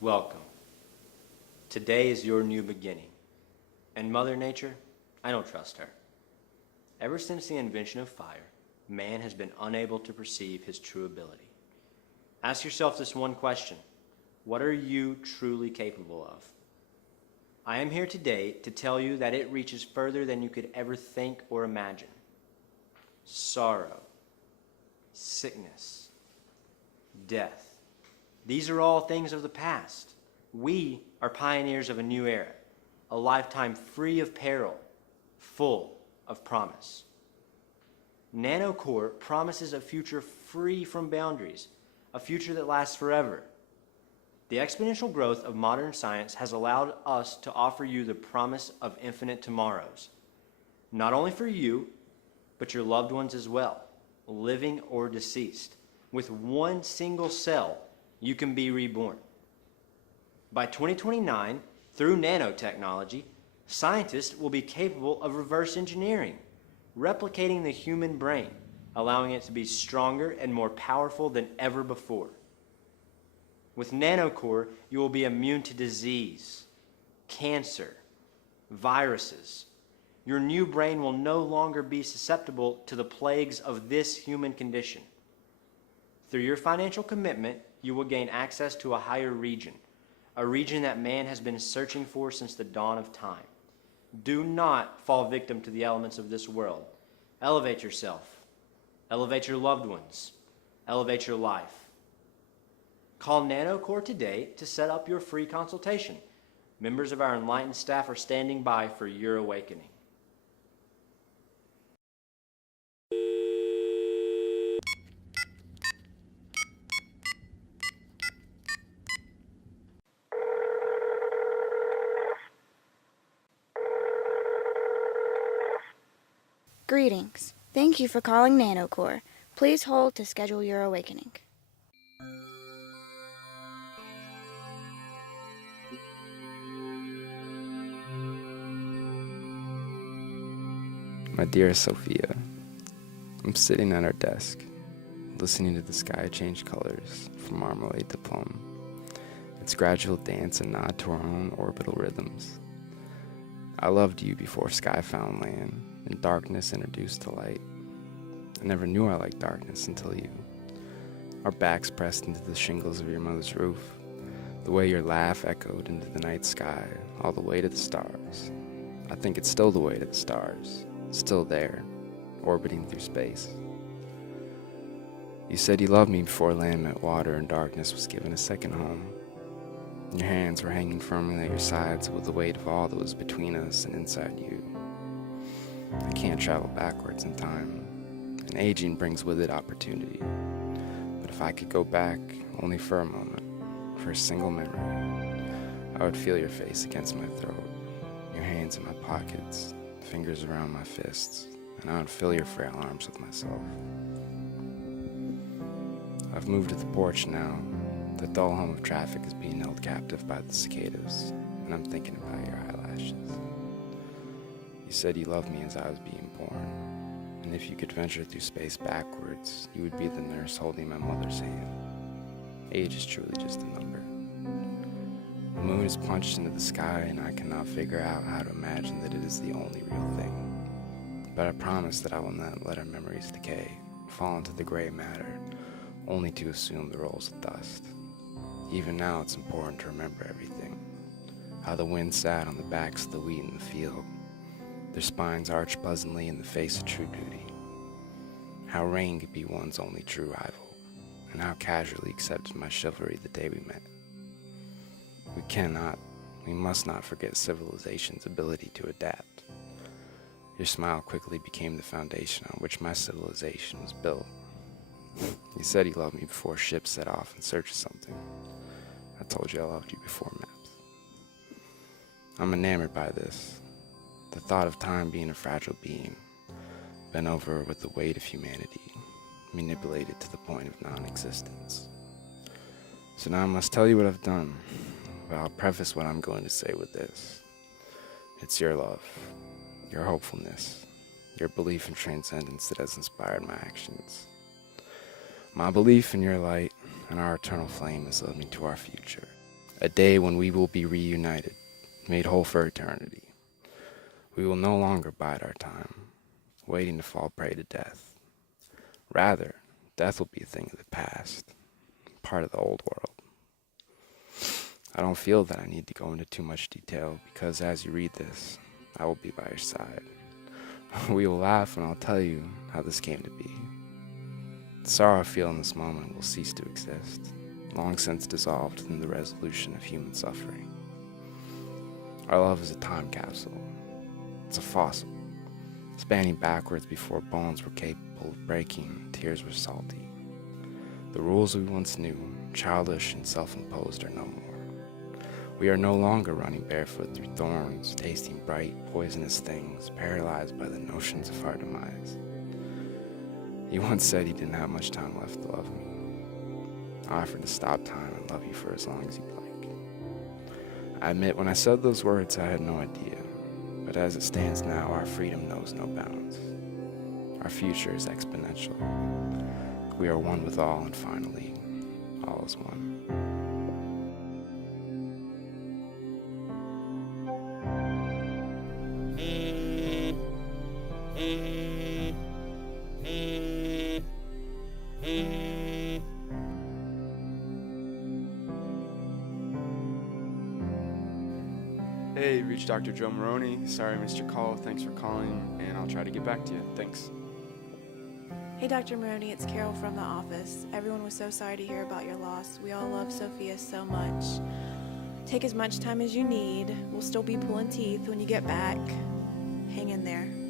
Welcome. Today is your new beginning. And Mother Nature, I don't trust her. Ever since the invention of fire, man has been unable to perceive his true ability. Ask yourself this one question. What are you truly capable of? I am here today to tell you that it reaches further than you could ever think or imagine. Sorrow, sickness, death. These are all things of the past. We are pioneers of a new era, a lifetime free of peril, full of promise. NanoCore promises a future free from boundaries, a future that lasts forever. The exponential growth of modern science has allowed us to offer you the promise of infinite tomorrows, not only for you, but your loved ones as well, living or deceased. With one single cell, you can be reborn. By 2029, through nanotechnology, scientists will be capable of reverse engineering, replicating the human brain, allowing it to be stronger and more powerful than ever before. With NanoCore, you will be immune to disease, cancer, viruses. Your new brain will no longer be susceptible to the plagues of this human condition. Through your financial commitment, you will gain access to a higher region, a region that man has been searching for since the dawn of time. Do not fall victim to the elements of this world. Elevate yourself. Elevate your loved ones. Elevate your life. Call NanoCore today to set up your free consultation. Members of our enlightened staff are standing by for your awakening. Greetings. Thank you for calling NanoCore. Please hold to schedule your awakening. My dear Sophia, I'm sitting at our desk, listening to the sky change colors from marmalade to plum, its gradual dance and nod to our own orbital rhythms. I loved you before sky found land and darkness introduced to light. I never knew I liked darkness until you. Our backs pressed into the shingles of your mother's roof, the way your laugh echoed into the night sky, all the way to the stars. I think it's still the way to the stars, still there, orbiting through space. You said you loved me before land met water and darkness was given a second home. Your hands were hanging firmly at your sides with the weight of all that was between us and inside you. I can't travel backwards in time, and aging brings with it opportunity. But if I could go back, only for a moment, for a single memory, I would feel your face against my throat, your hands in my pockets, fingers around my fists, and I would fill your frail arms with myself. I've moved to the porch now. The dull hum of traffic is being held captive by the cicadas, and I'm thinking about your eyelashes. You said you loved me as I was being born, and if you could venture through space backwards, you would be the nurse holding my mother's hand. Age is truly just a number. The moon is punched into the sky, and I cannot figure out how to imagine that it is the only real thing. But I promise that I will not let our memories decay, fall into the gray matter, only to assume the roles of dust. Even now it's important to remember everything. How the wind sat on the backs of the wheat in the field, their spines arched pleasantly in the face of true duty. How rain could be one's only true rival, and how casually accepted my chivalry the day we met. We must not forget civilization's ability to adapt. Your smile quickly became the foundation on which my civilization was built. You said you loved me before ships set off in search of something. I told you I loved you before maps. I'm enamored by this, the thought of time being a fragile being, bent over with the weight of humanity, manipulated to the point of non-existence. So now I must tell you what I've done, but I'll preface what I'm going to say with this. It's your love, your hopefulness, your belief in transcendence that has inspired my actions. My belief in your light and our eternal flame has led me to our future. A day when we will be reunited, made whole for eternity. We will no longer bide our time, waiting to fall prey to death. Rather, death will be a thing of the past, part of the old world. I don't feel that I need to go into too much detail because as you read this, I will be by your side. We will laugh and I'll tell you how this came to be. The sorrow I feel in this moment will cease to exist, long since dissolved in the resolution of human suffering. Our love is a time capsule. It's a fossil, spanning backwards before bones were capable of breaking, tears were salty. The rules we once knew, childish and self-imposed, are no more. We are no longer running barefoot through thorns, tasting bright, poisonous things, paralyzed by the notions of our demise. He once said he didn't have much time left to love me. I offered to stop time and love you for as long as you'd like. I admit, when I said those words, I had no idea. But as it stands now, our freedom knows no bounds. Our future is exponential. We are one with all, and finally, all is one. Hey, reached Dr. Joe Maroney. Sorry I missed your call. Thanks for calling, and I'll try to get back to you. Thanks. Hey, Dr. Maroney, it's Carol from the office. Everyone was so sorry to hear about your loss. We all love Sophia so much. Take as much time as you need. We'll still be pulling teeth when you get back. Hang in there.